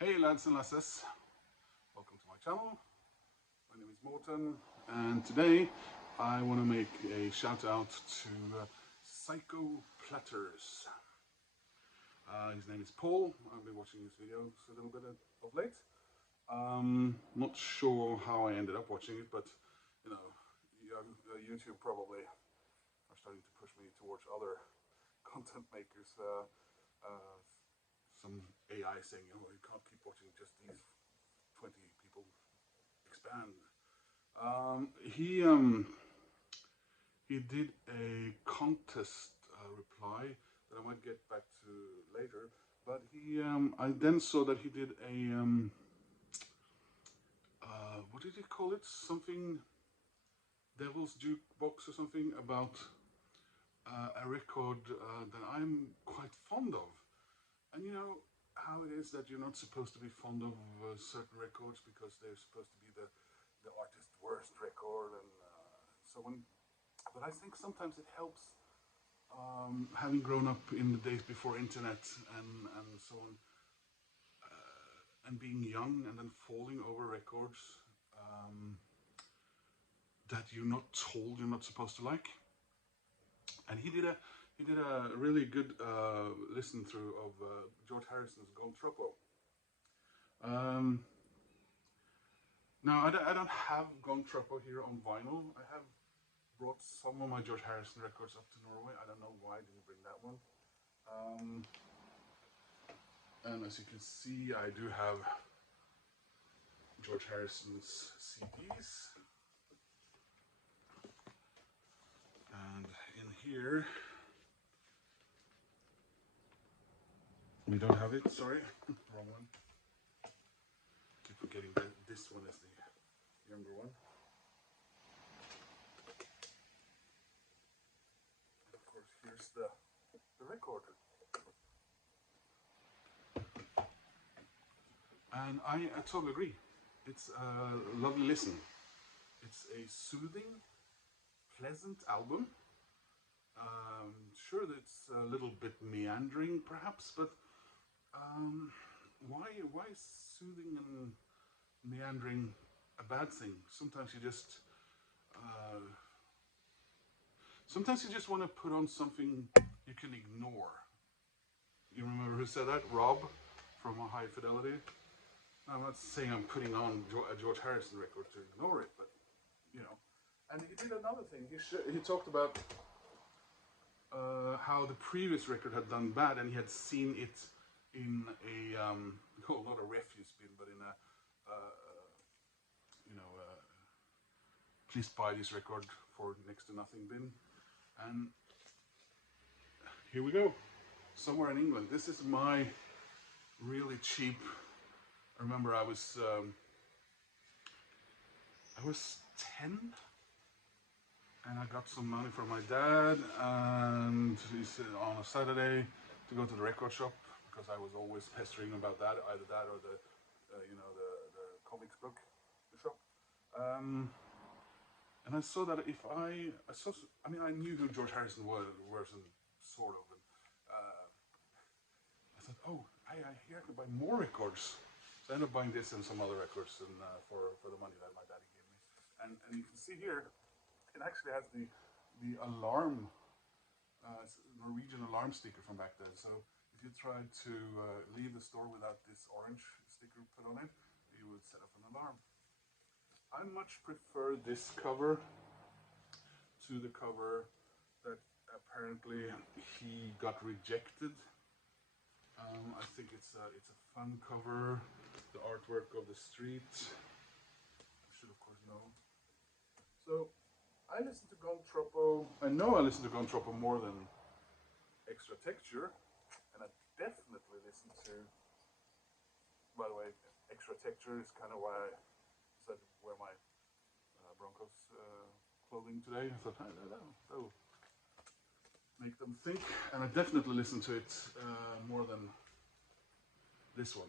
Hey lads and lasses, welcome to my channel. My name is Morten and today I want to make a shout out to Psycho Platters. His name is Paul. I've been watching his videos a little bit of late. Not sure how I ended up watching it, but you know, YouTube probably are starting to push me towards other content makers. Some AI saying, oh, you can't keep watching just these 20 people expand. He did a contest reply that I might get back to later, but I then saw that he did a what did he call it? Something Devil's Jukebox or something about a record that I'm quite fond of. And you know how it is that you're not supposed to be fond of certain records because they're supposed to be the artist's worst record and so on. But I think sometimes it helps, having grown up in the days before internet and so on, and being young and then falling over records um, that you're not told you're not supposed to like. And he did a really good listen through of George Harrison's Gone Troppo. Um, Now I don't have Gone Troppo here on vinyl. I have brought some of my George Harrison records up to Norway. I don't know why I didn't bring that one. And as you can see, I do have George Harrison's CDs. And in here, we don't have it, sorry, wrong one. Keep forgetting that this one is the younger one. And of course, here's the record. And I totally agree. It's a lovely listen. It's a soothing, pleasant album. Sure, it's a little bit meandering, perhaps, but why is soothing and meandering a bad thing? Uh, sometimes you just want to put on something you can ignore. You remember who said that? Rob from High Fidelity. Now, I'm not saying I'm putting on a George Harrison record to ignore it, but you know. And he did another thing. He talked about how the previous record had done bad, and he had seen it in a not a refuse bin, but in a please buy this record for next to nothing bin. And here we go, somewhere in England. This is my really cheap. I remember I was 10, and I got some money from my dad, and he said on a Saturday to go to the record shop because I was always pestering about that, either that or the the comics book shop. And I saw that I mean, I knew who George Harrison was sort of, and I thought, oh, here I could buy more records. So I ended up buying this and some other records, and for the money that my daddy gave me. And you can see here, it actually has the alarm, Norwegian alarm sticker from back then. So if you tried to leave the store without this orange sticker put on it, you would set up an alarm. I much prefer this cover to the cover that apparently he got rejected. I think it's a fun cover. The artwork of the street. I should of course know. So I listen to Gone Troppo. I know I listen to Gone Troppo more than Extra Texture, and I definitely listen to. By the way, Extra Texture is kind of why I decided to wear my Broncos clothing today. I thought that'll make them think, and I definitely listen to it more than this one.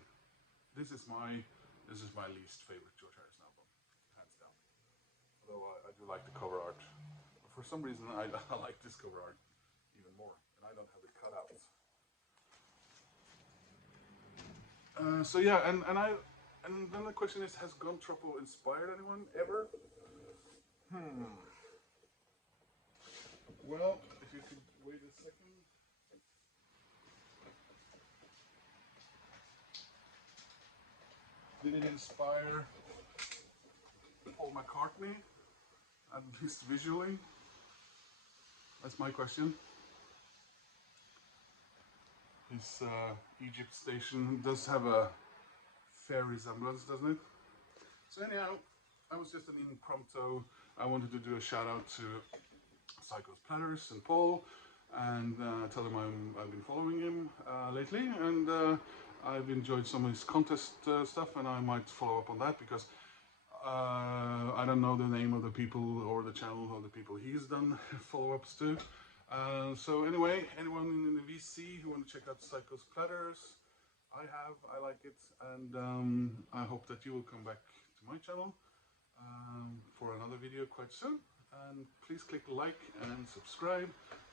This is my least favorite George Harrison album, hands down. Although I do like the cover art. But for some reason I like this cover art even more, and I don't have it cut out. So yeah, and then the question is, has Gone Troppo inspired anyone ever? Well, if you could wait a second. Did it inspire Paul McCartney, at least visually? That's my question. His Egypt station does have a fair resemblance, doesn't it? So anyhow, I was just an impromptu. I wanted to do a shout out to Psycho's Platters and Paul, and tell him I've been following him lately, and I've enjoyed some of his contest stuff, and I might follow up on that because I don't know the name of the people or the channel of the people he's done follow-ups to. So anyway, anyone in the VC who want to check out Psycho's Platters, I like it, and I hope that you will come back to my channel for another video quite soon. And please click like and subscribe,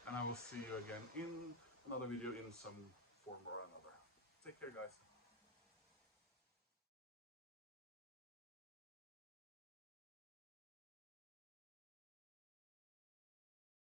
and I will see you again in another video in some form or another. Take care, guys.